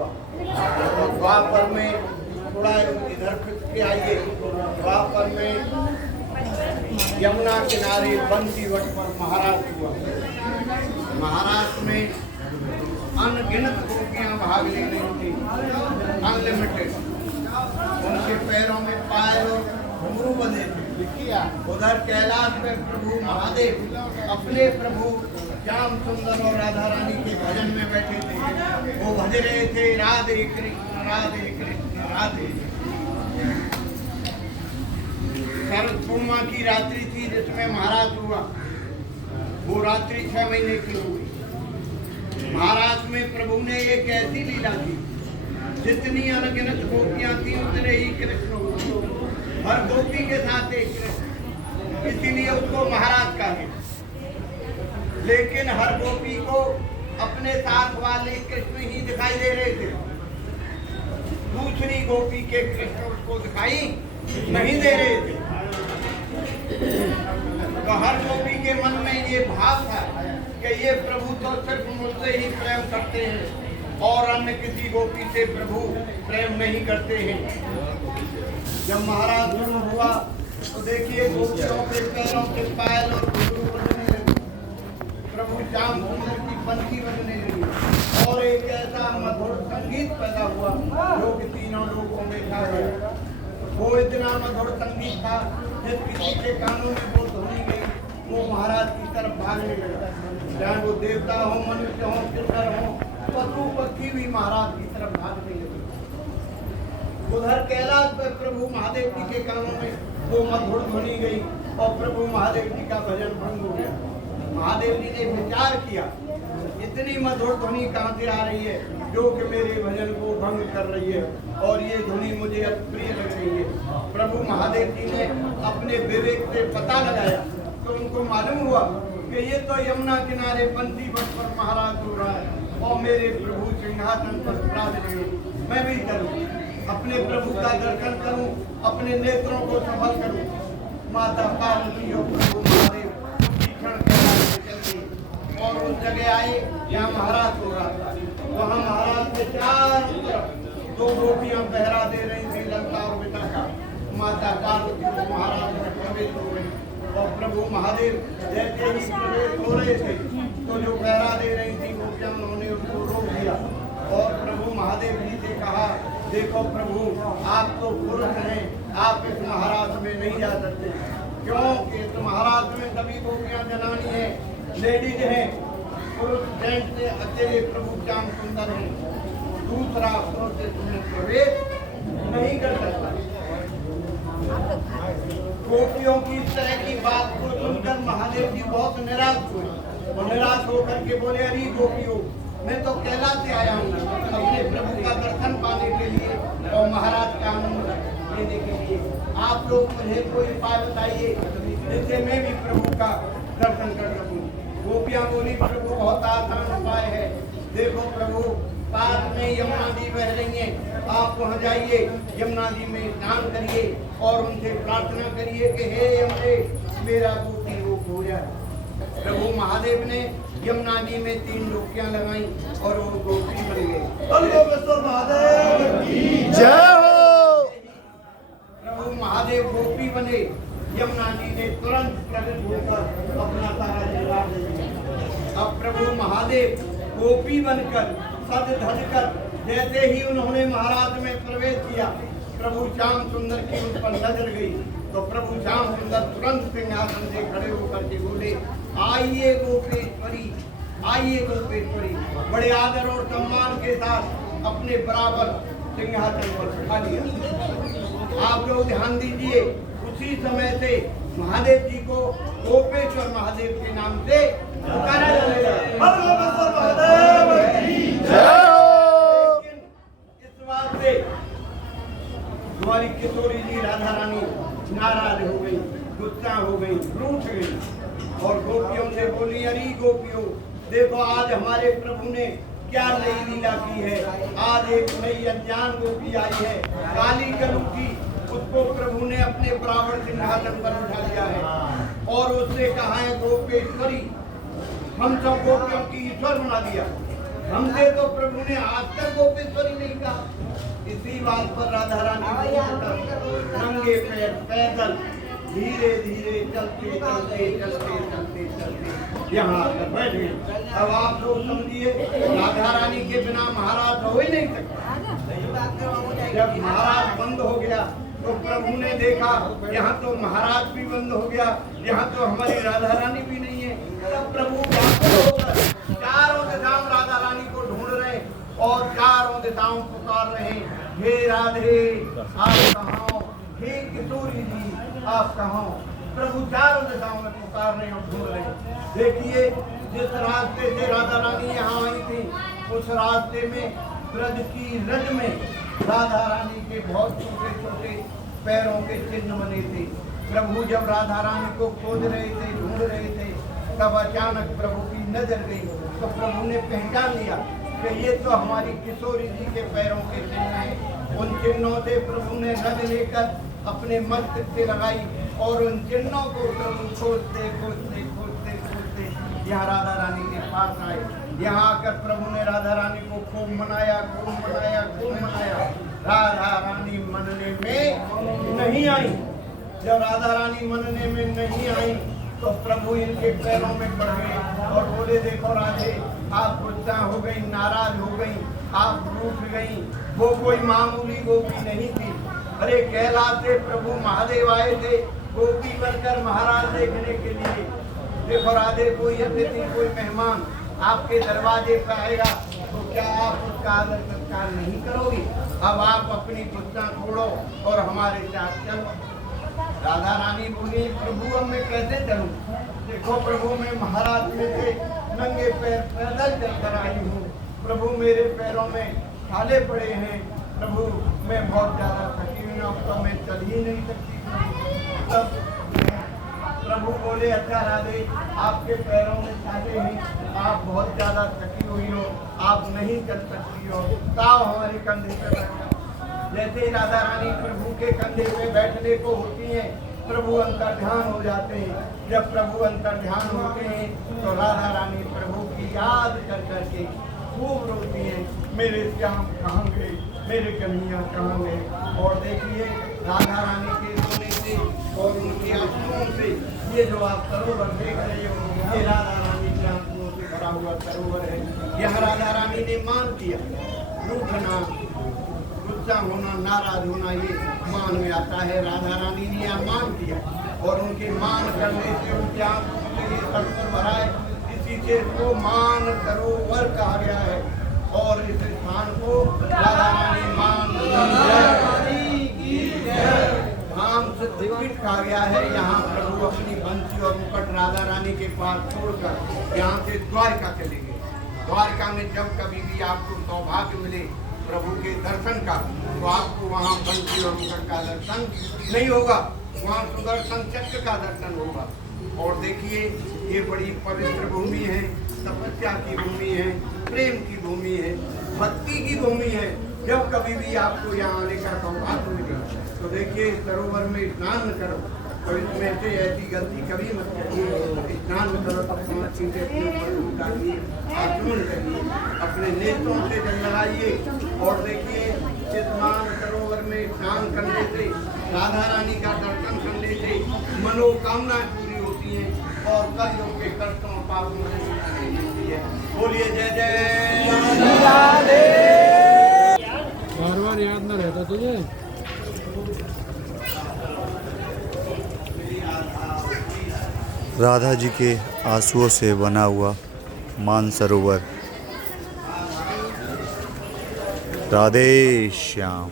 हुआ। तो द्वापर में थोड़ा इधर खिंच के आइए। द्वापर में यमुना किनारे बंसीवट पर महाराज हुआ। महाराष्ट्र में अनगिनत गोपियां भाग ले रही थी, अनलिमिटेड। उनके पैरों में पायल और घुंघरू बंधे थे। उधर कैलाश में प्रभु महादेव अपने प्रभु श्याम सुंदर और राधा रानी के भजन में बैठे थे। वो भज रहे थे राधे कृष्ण राधे कृष्ण राधे। शरद पूर्णिमा की रात्रि थी जिसमें महाराज हुआ। वो रात्रि 6 महीने की हुई। महाराज में प्रभु ने एक ऐसी लीला की, जितनी अनगिनत गोपियां थी उतने ही कृष्ण हुए। हर गोपी के साथ एक कृष्ण, इसीलिए उसको महाराज कहा। लेकिन हर गोपी को अपने साथ वाले कृष्ण ही दिखाई दे रहे थे। दूसरी गोपी के कृष्ण उसको दिखाई नहीं दे रहे थे। तो हर गोपी के मन में ये भाव था कि ये प्रभु तो सिर्फ मुझसे ही प्रेम करते हैं और अन्य किसी गोपी से प्रभु प्रेम नहीं करते हैं। जब महाराज शुरू हुआ तो देखिए गोपियों के पैरों के पायल और घुंघरू बजने लगे। प्रभु श्याम सुंदर की बंसी बजने लगी और एक ऐसा मधुर संगीत पैदा हुआ जो कि तीनों लोगों में छा गया। वो इतना मधुर संगीत था जिस किसी के कानों में वो ध्वनि गई वो महाराज की तरफ भागने लगा। चाहे वो देवता हो, मनुष्य हो, किन्नर हो, पशु पक्षी भी महाराज की तरफ भागने लगे। उधर कैलाश पर प्रभु महादेव जी के कानों में वो मधुर ध्वनि गई और प्रभु महादेव जी का भजन भंग हो गया। महादेव जी ने विचार किया, इतनी मधुर ध्वनि कहाँ से आ रही है जो कि मेरे भजन को भंग कर रही है और ये ध्वनि मुझे अप्रिय लग रही है। प्रभु महादेव जी ने अपने विवेक से पता लगाया तो उनको मालूम हुआ कि ये तो यमुना किनारे बंसीवट पर महाराज हो रहा है और मेरे प्रभु सिंहासन पर विराजमान हैं। मैं भी करूं, अपने प्रभु का दर्शन करूं, अपने नेत्रों को सफल करूं। माता पार्वती और प्रभु महादेव भीषण कैलाश में चल गए और उस जगह आए जहाँ महाराज हो रहा था। वहाँ महाराज के चारों तरफ 2 गोपियां पहरा दे रही थी, लंका और विशाखा। माता पार्वती को महाराज में प्रवेश हो गई और प्रभु महादेव जैसे ही प्रवेश हो रहे थे तो जो पहरा दे रही थी गोपियां उन्होंने उसको रोक दिया और प्रभु महादेव जी से कहा, देखो प्रभु आप तो पुरुष हैं, आप इस महाराज में नहीं जा सकते। क्योंकि इस महाराज में सभी गोपियां जनानी है, लेडीज हैं। पुरुष जेंट्स से अकेले प्रभु श्याम सुंदर हैं, दूसरा पुरुष इसमें प्रवेश नहीं कर सकता। गोपियों की इस तरह की बात को सुनकर महादेव जी बहुत निराश हुए और निराश होकर के बोले, अरे गोपियों, मैं तो कैलाश से आया हूँ अपने प्रभु का दर्शन पाने के लिए और महाराज का आनंद लेने के लिए। आप लोग मुझे कोई उपाय बताइए जिससे मैं भी प्रभु का दर्शन कर सकूं। गोपियां बोली, प्रभु बहुत आसान उपाय है। देखो प्रभु, पास में यमुना जी बह रही हैं, आप वहाँ जाइए, यमुना जी में स्नान करिए और उनसे प्रार्थना करिए कि हे यमुने मेरा गोपी रोग हो जाए। प्रभु महादेव ने यमुना जी में 3 डुबकियां लगाई और वो गोपी बन गए। महादेव की जय हो। प्रभु महादेव गोपी बने। यमुना जी ने तुरंत प्रकट होकर अपना सारा जवाब दे दिया। अब प्रभु महादेव गोपी बनकर सज धज कर जैसे ही उन्होंने महाराज में प्रवेश किया, प्रभु श्याम सुंदर की उन पर नजर गई तो प्रभु श्याम सुंदर तुरंत सिंहासन से खड़े होकर के बोले, आइए गोपेश्वरी, आइए गोपेश्वरी। बड़े आदर और सम्मान के साथ अपने बराबर सिंहासन पर बैठा लिया। आप लोग ध्यान दीजिए, उसी समय से महादेव जी को गोपेश्वर महादेव के नाम से पुकारा जाने लगा। इस बात से हमारी किशोरी जी राधा रानी नाराज हो गई, गुस्सा हो गई, रूठ गई और गोपियों से बोली, अरे गोपियों, देखो आज हमारे प्रभु ने क्या नई लीला की है। आज एक नई अनजान गोपी आई है, काली कलुकी। उसको प्रभु ने अपने बराबर सिंहासन पर उठा लिया है और उससे कहा है गोपेश्वरी, हम सब गोपियों की ईश्वर बना दिया। हमसे तो प्रभु ने आज तक गोपेश्वरी नहीं कहा। इसी बात पर राधा रानी नंगे पैर पैदल धीरे धीरे चलते चलते चलते चलते चलते यहाँ आकर बैठ गए। अब आप लोग समझिए, राधा रानी के बिना महाराज हो ही नहीं सकता। जब महाराज बंद हो गया तो प्रभु ने देखा यहाँ तो महाराज भी बंद हो गया, यहाँ तो हमारी राधा रानी भी नहीं है। तब प्रभु होकर चारों दिशाओं राधा रानी को ढूंढ रहे और चारों दिशाओं पुकार रहे, हे राधे आप कहाँ हो, हे किशोरी जी आप कहाँ हो। प्रभु चारों दिशाओं में पुकार रहे और ढूंढ रहे। देखिए, जिस रास्ते से राधा रानी यहाँ आई थी, उस रास्ते में ब्रज की रज में राधा रानी के बहुत छोटे छोटे पैरों के चिन्ह बने थे। प्रभु जब राधा रानी को खोज रहे थे, ढूंढ रहे थे, तब अचानक प्रभु की नजर गई तो प्रभु ने पहचान लिया कि ये तो हमारी किशोरी जी के पैरों के चिन्ह हैं। उन चिन्हों से प्रभु ने रज लेकर अपने मस्तक से लगाई और उन चिन्हों को प्रभु खोजते खोजते खोजते खोजते यहाँ राधा रानी के पास आए। यहाँ आकर प्रभु ने राधा रानी को खूब मनाया, खूब मनाया, खूब मनाया। राधा रानी मनने में नहीं आई। जब राधा रानी मनने में नहीं आई तो प्रभु इनके पैरों में पड़ गए और बोले, देखो राधे आप गुस्सा हो गई, नाराज हो गई, आप रूठ गई। वो कोई मामूली गोपी नहीं थी। अरे कैलाश से प्रभु महादेव आए थे गोपी बनकर महाराज देखने के लिए। देखो राधे, कोई अतिथि कोई मेहमान आपके दरवाजे पर आएगा तो क्या आप उसका आदर सत्कार नहीं करोगे? अब आप अपनी गुस्सा छोड़ो और हमारे साथ चलो। राधा रानी बोली, प्रभु अब मैं कैसे चलूं? देखो प्रभु मैं महाराज में से नंगे पैर पैदल चलकर आई हूँ। प्रभु मेरे पैरों में छाले पड़े हैं। प्रभु मैं बहुत ज्यादा थकी हुई हूँ, तो मैं चल ही नहीं सकती। तब प्रभु बोले, अच्छा राधे आपके पैरों में छाले हैं, आप बहुत ज्यादा थकी हुई हो, आप नहीं चल सकती हो, ताओ हमारे कंधे पे बैठो। जैसे ही राधा रानी प्रभु के कंधे पे बैठने को होती हैं, प्रभु अंतर्ध्यान हो जाते हैं। जब प्रभु अंतर्ध्यान होते हैं तो राधा रानी प्रभु की याद कर करके खूब रोती हैं, मेरे श्याम कहाँ गए, मेरे कन्हैया कहाँ गए। और देखिए राधा रानी के रोने से और उनके आंसुओं से ये जो आप सरोवर देख रहे हो, ये राधा रानी के आंसुओं से भरा हुआ सरोवर है। यह राधा रानी ने मान किया। रूठना, गुस्सा होना, नाराज होना ये मान में आता है। राधा रानी ने यह मान किया और उनके मान करने से उनके आंसुओं से ये सरोवर भरा है। इसी से इसको मान सरोवर कहा गया है और इस स्थान को राधा रानी मान सिद्धपीठ कहा गया है। यहाँ प्रभु अपनी बंसी और मुकुट राधा रानी के पास छोड़कर यहाँ से द्वारका चले गए। द्वारका में जब कभी भी आपको सौभाग्य मिले प्रभु के दर्शन का, तो आपको वहाँ बंसी और मुकुट का दर्शन नहीं होगा, वहाँ सुदर्शन चक्र का दर्शन होगा। और देखिए ये बड़ी पवित्र भूमि है, तपस्या की भूमि है, प्रेम की भूमि है, भक्ति की भूमि है। जब कभी भी आपको यहाँ आने का सौभाग्य मिले तो देखिए सरोवर में स्नान करो, तो इसमें से ऐसी गलती कभी मत करिए। स्नान करो तो 5 चीजें अपने ऊपर उतारिए, आचमन करिए, अपने नेत्रों से जल लगाइए। और देखिए स्नान सरोवर में स्नान करने से, राधा रानी का दर्शन करने से मनोकामनाएं पूरी होती हैं और कलयुग के कष्टों पापों से मुक्ति मिलती है। बोलिए जय जय राधे। बार-बार याद न रहता तुझे? राधा जी के आंसुओं से बना हुआ मानसरोवर। राधे श्याम।